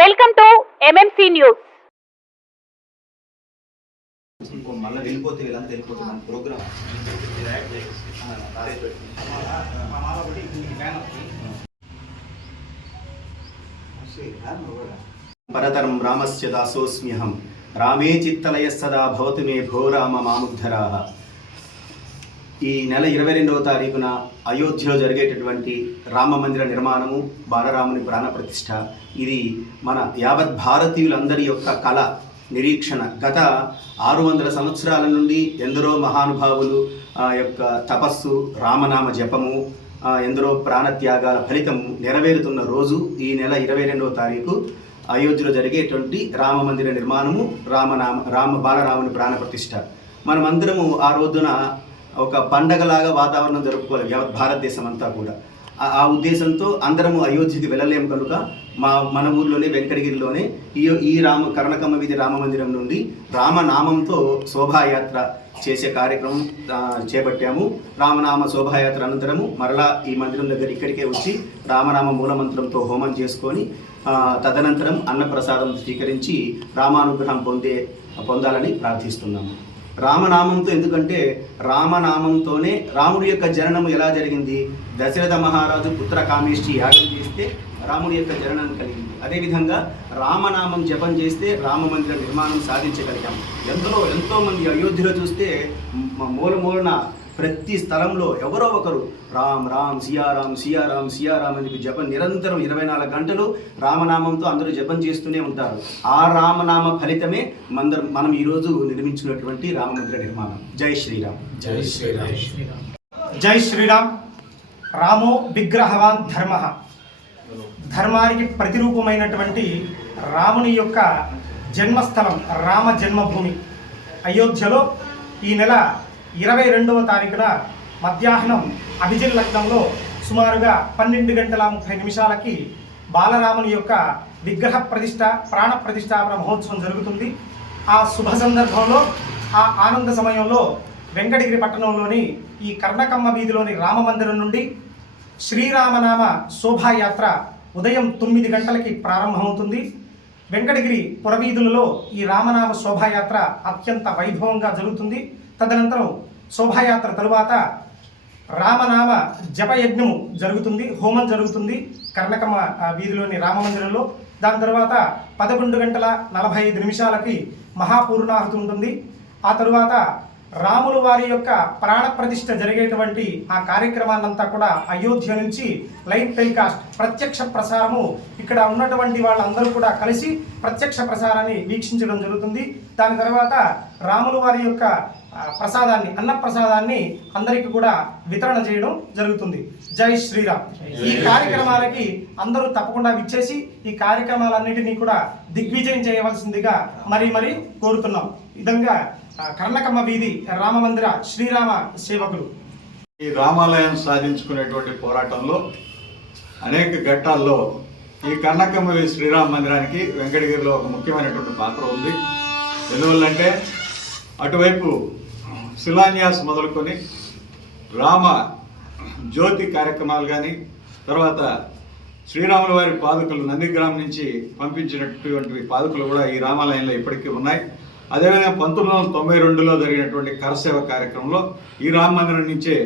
Welcome to MMC news. మళ్ళీ వెళ్ళిపోతే వీళ్ళంతా వెళ్ళిపోతే మన ప్రోగ్రామ్ పరతరం రామస్య దాసోస్మ్యహం రామే చిత్తలయ సదా భవతు మే భో రామ మాముద్ధరాః. ఈ నెల 22వ తారీఖున అయోధ్యలో జరిగేటటువంటి రామ మందిర నిర్మాణము, బాలరాముని ప్రాణప్రతిష్ఠ, ఇది మన యావత్ భారతీయులందరి యొక్క కళ, నిరీక్షణ. గత 600 సంవత్సరాల నుండి ఎందరో మహానుభావులు యొక్క తపస్సు, రామనామ జపము, ఎందరో ప్రాణత్యాగాల ఫలితము నెరవేరుతున్న రోజు ఈ నెల 22వ తారీఖు అయోధ్యలో జరిగేటువంటి రామ మందిర నిర్మాణము, బాలరాముని ప్రాణప్రతిష్ఠ. మనమందరము ఆ రోజున ఒక పండగలాగా వాతావరణం జరుపుకోవాలి యావత్ భారతదేశం అంతా కూడా. ఆ ఉద్దేశంతో అందరము అయోధ్యకి వెళ్ళలేము కనుక మన ఊర్లోనే వెంకటగిరిలోనే ఈ కర్ణకమ్మ వీధి రామ మందిరం నుండి రామనామంతో శోభాయాత్ర చేసే కార్యక్రమం చేపట్టాము. రామనామ శోభాయాత్ర అనంతరము మరలా ఈ మందిరం దగ్గర ఇక్కడికే వచ్చి రామనామ మూలమంత్రంతో హోమం చేసుకొని తదనంతరం అన్నప్రసాదం స్వీకరించి రామానుగ్రహం పొందాలని ప్రార్థిస్తున్నాము. రామనామంతో, ఎందుకంటే రామనామంతోనే రాముడి యొక్క జననము ఎలా జరిగింది? దశరథ మహారాజు పుత్ర కామేష్టి యాగం చేస్తే రాముడి యొక్క జననం కలిగింది. అదేవిధంగా రామనామం జపం చేస్తే రామ మందిర నిర్మాణం సాధించగలిగాం. ఎంతోమంది అయోధ్యలో చూస్తే మూలన ప్రతి స్థలంలో ఎవరో ఒకరు రామ్ రామ్ సియారాం సియారాం సియారాం అని జపం నిరంతరం 24 గంటలు రామనామంతో అందరూ జపం చేస్తూనే ఉంటారు. ఆ రామనామ ఫలితమే మనం ఈరోజు నిర్మించినటువంటి రామమందిర నిర్మాణం. జై శ్రీరామ్. జై శ్రీరామ్. జై శ్రీరామ్. రామో విగ్రహవాన్ ధర్మ. ధర్మానికి ప్రతిరూపమైనటువంటి రాముని యొక్క జన్మస్థలం రామ జన్మభూమి అయోధ్యలో ఈ నెల 22వ తారీఖున మధ్యాహ్నం అభిజిన్ లగ్నంలో సుమారుగా 12:30 బాలరాముని యొక్క విగ్రహ ప్రతిష్ఠ, ప్రాణ ప్రతిష్టాపన మహోత్సవం జరుగుతుంది. ఆ శుభ సందర్భంలో, ఆ ఆనంద సమయంలో వెంకటగిరి పట్టణంలోని ఈ కర్ణకమ్మ వీధిలోని రామ మందిరం నుండి శ్రీరామనామ శోభాయాత్ర ఉదయం 9 గంటలకి ప్రారంభమవుతుంది. వెంకటగిరి పురవీధులలో ఈ రామనామ శోభాయాత్ర అత్యంత వైభవంగా జరుగుతుంది. తదనంతరం శోభాయాత్ర తరువాత రామనామ జపయజ్ఞము జరుగుతుంది, హోమం జరుగుతుంది కర్ణకమ్మ వీధిలోని రామ మందిరంలో. దాని తర్వాత 11:45 మహాపూర్ణాహుతి ఉంటుంది. ఆ తరువాత రాముల వారి యొక్క ప్రాణప్రతిష్ఠ జరిగేటువంటి ఆ కార్యక్రమాన్నంతా కూడా అయోధ్య నుంచి లైవ్ టెలికాస్ట్, ప్రత్యక్ష ప్రసారము, ఇక్కడ ఉన్నటువంటి వాళ్ళందరూ కూడా కలిసి ప్రత్యక్ష ప్రసారాన్ని వీక్షించడం జరుగుతుంది. దాని తర్వాత రాముల వారి యొక్క ప్రసాదాన్ని, అన్నప్రసాదాన్ని అందరికీ కూడా వితరణ చేయడం జరుగుతుంది. జై శ్రీరామ్. ఈ కార్యక్రమాలకి అందరూ తప్పకుండా విచ్చేసి ఈ కార్యక్రమాలన్నిటినీ కూడా దిగ్విజయం చేయవలసిందిగా మరీ కోరుతున్నాం. ఈ విధంగా కర్ణకమ్మ వీధి రామ మందిర శ్రీరామ సేవకులు. ఈ రామాలయం సాధించుకునేటువంటి పోరాటంలో అనేక ఘట్టాల్లో ఈ కర్ణకమ్మ వీధి శ్రీరామ మందిరానికి వెంకటగిరిలో ఒక ముఖ్యమైనటువంటి పాత్ర ఉంది. ఎందువల్లంటే అటువైపు శిలాన్యాసం మొదలుకొని రామ జ్యోతి కార్యక్రమాలు కానీ, తర్వాత శ్రీరాముల వారి పాదుకలు నందిగ్రామం నుంచి పంపించినటువంటి పాదుకలు కూడా ఈ రామాలయంలో ఇప్పటికీ ఉన్నాయి. అదేవిధంగా 1992లో జరిగినటువంటి కరసేవ కార్యక్రమంలో ఈ రామ మందిరం నుంచే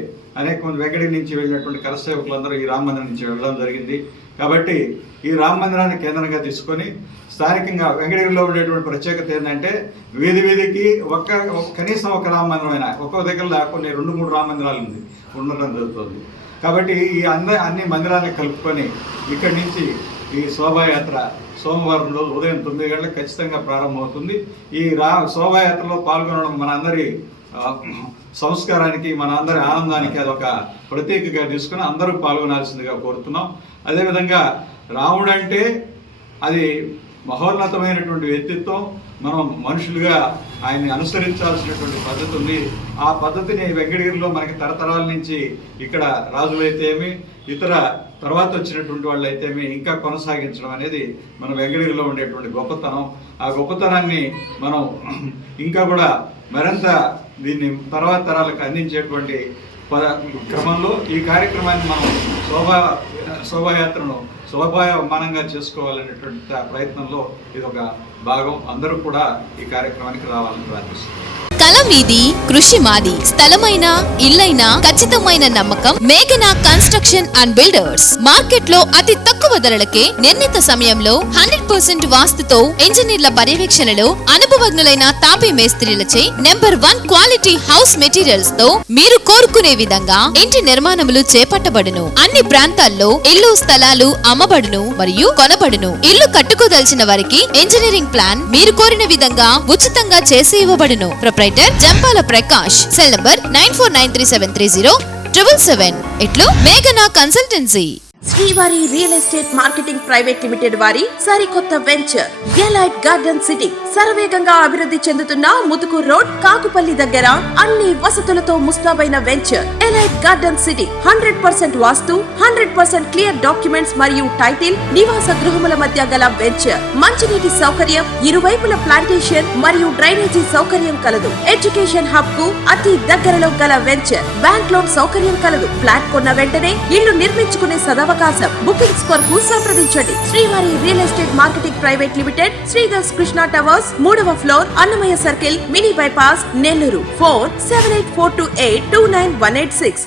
అనేక మంది వెంకటగిరి నుంచి వెళ్ళినటువంటి కరసేవకులందరూ ఈ రామ మందిరం నుంచి వెళ్ళడం జరిగింది. కాబట్టి ఈ రామ మందిరాన్ని కేంద్రంగా తీసుకొని స్థానికంగా వెంకటగిరిలో ఉండేటువంటి ప్రత్యేకత ఏంటంటే వీధికి కనీసం ఒక రామ మందిరం అయినా, ఒక్కో దగ్గర కొన్ని 2-3 రామ మందిరాలు ఉండడం జరుగుతుంది. కాబట్టి ఈ అన్ని మందిరాన్ని కలుపుకొని ఇక్కడి నుంచి ఈ శోభాయాత్ర సోమవారం రోజు ఉదయం 9 గంటలకు ఖచ్చితంగా ప్రారంభమవుతుంది. ఈ శోభాయాత్రలో పాల్గొనడం మన అందరి సంస్కారానికి, మన అందరి ఆనందానికి అదొక ప్రతీకగా తీసుకుని అందరూ పాల్గొనాల్సిందిగా కోరుతున్నాం. అదేవిధంగా రాముడు అంటే అది మహోన్నతమైనటువంటి వ్యక్తిత్వం. మనం మనుషులుగా ఆయన్ని అనుసరించాల్సినటువంటి పద్ధతి ఉంది. ఆ పద్ధతిని వెంకటగిరిలో మనకి తరతరాల నుంచి ఇక్కడ రాజులైతేమి, ఇతర తర్వాత వచ్చినటువంటి వాళ్ళు అయితేమి ఇంకా కొనసాగించడం అనేది మన వెంకటగిరిలో ఉండేటువంటి గొప్పతనం. ఆ గొప్పతనాన్ని మనం ఇంకా కూడా మరింత దీన్ని తర్వాత తరాలకు అందించేటువంటి క్రమంలో ఈ కార్యక్రమాన్ని మనం శోభాయాత్రను శోభాయమానంగా చేసుకోవాలనేటువంటి ప్రయత్నంలో ఇది ఒక భాగం. అందరూ కూడా ఈ కార్యక్రమానికి రావాలని ప్రార్థిస్తున్నాం. కల మీది, కృషి మాది. స్థలమైన, ఇల్లైనా ఖచ్చితమైన నమ్మకం మేఘనా కన్స్ట్రక్షన్ అండ్ బిల్డర్స్. మార్కెట్ లో అతి తక్కువ ధరలకే నిర్ణీత సమయంలో 100% వాస్తుతో ఇంజనీర్ల పర్యవేక్షణలో అనుభవజ్ఞులైన తాపీ మేస్త్రీలచే నెంబర్ 1 క్వాలిటీ హౌస్ మెటీరియల్స్ తో మీరు కోరుకునే విధంగా ఇంటి నిర్మాణములు చేపట్టబడును. అన్ని ప్రాంతాల్లో ఇల్లు స్థలాలు అమ్మబడును మరియు కొనబడును. ఇల్లు కట్టుకోదలిచిన వారికి ఇంజనీరింగ్ ప్లాన్ మీరు కోరిన విధంగా ఉచితంగా చేసి ఇవ్వబడును. Proprietor Jampala Prakash. Cell number 9493730777. ఇట్లు మేఘనా consultancy. Srivari real estate marketing private limited వారి సరికొత్త వెంచర్ ఎలైట్ గార్డెన్ సిటీ శరవేగంగా అభివృద్ధి చెందుతున్న ముతుకూర్ రోడ్, కాకుపల్లి దగ్గర అన్ని వసతులతో ముస్తాబైన వెంచర్ ఎలైట్ గార్డెన్ సిటీ. 100% వాస్తు, 100% క్లియర్ డాక్యుమెంట్స్ మరియు టైటిల్. నివాస గృహముల మధ్య గల వెంచర్. మంచినీటి సౌకర్యం, ఇరువైపుల ప్లాంటేషన్ మరియు డ్రైనేజీ సౌకర్యం కలదు. ఎడ్యుకేషన్ హబ్ కు అతి దగ్గరలో గల వెంచర్. బ్యాంక్ లోన్ సౌకర్యం కలదు. ఫ్లాట్ కొన్న వెంటనే ఇల్లు నిర్మించుకునే సదవకాశం. బుకింగ్స్ కొరకు సంప్రదించండి. Srivari real estate marketing private limited, Sridhar's Krishna towers, 3వ floor, Annamayya circle, mini bypass, Nellore. Phone 7842829186.